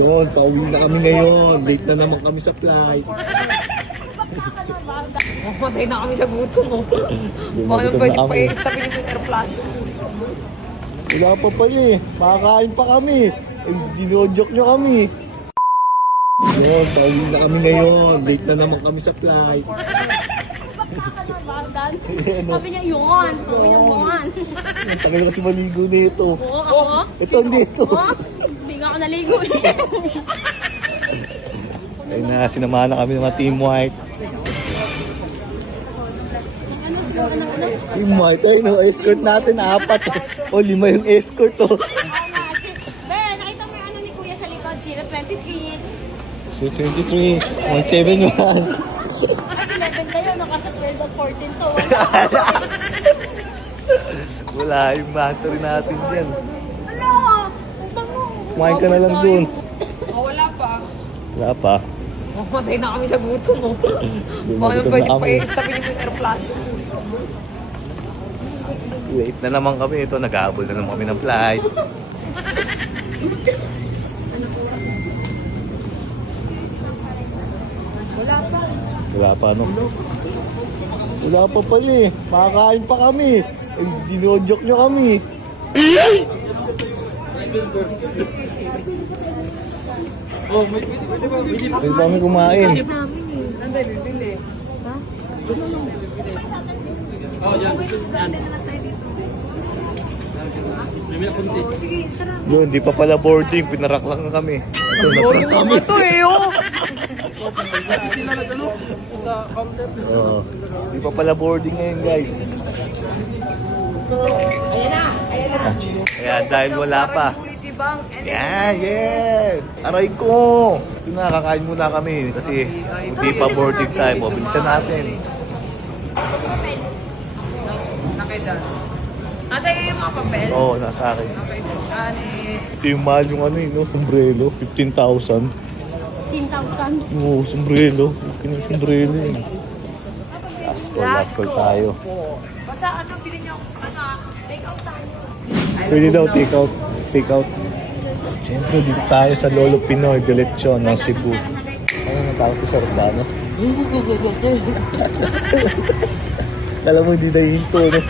Yun, pauwi na kami ngayon. Late na naman kami sa flight. Mamatay na kami sa gutom mo. Baka na pwede pa i-stopin yung airplane. Wala pa pala eh. Makakain pa kami. Eh, ginojok nyo kami. Yun, pauwi na kami ngayon. Late na naman kami sa flight. Sabi niya yun. Sabi niya yun. Ang tagal kasi maligo nito. Oo, ako. Ito, hindi ito. Hindi nga ako naligo. Ayun na, sinamahan na kami ng mga Team White. Team White, ayun no, escort natin, 4. O, 5 yung escort, oh. Ben, nakita mo yung ano ni Kuya sa likod, 023. 623, 171. At 11 kayo, naka sa 12 at 14 to. Wala yung battery natin dyan. Wala! Ang bango! Kumain ka na lang dun. Oh, wala pa. Wala pa. Mamatay na kami sa gutom mo. Baka na pwede pa i-stopin yung airplane. Wait na naman kami. Ito, nag-aabol na naman kami ng flight. Wala pa. Wala pa, no? Wala pa pala eh. Makakain pa kami. Eh, ginojok nyo kami. Pwede kami kumain. Saan tayo bibili? Ha? Yun, di pa pala boarding. Pinarak lang na kami. Ito, naparak kami. Ito eh, oh! Oo. Di pa pala boarding ngayon, guys. Ayan na! Ayan na! Kaya dahil wala pa. Yeah. Aray ko. Ito na, kakain muna kami. Kasi hindi pa boarding time. O, bilisan natin. Nakaidan. Nasa yung mga papel? Oo, nasa akin. Nakaidan. Ito yung mahal yung ano yun, no? Sombrero. 15,000. 15,000. Oo, sombrero. Yung sombrero yun. Last call tayo. Basta ano, bilhin niyo ano, take out tayo. Pwede daw take out. Take out. Siyempre, dito tayo sa Lolo Pinoy de Lechon ng Cebu. Ano natawag ko sa Urbano? Alam mo, hindi na hinto, no?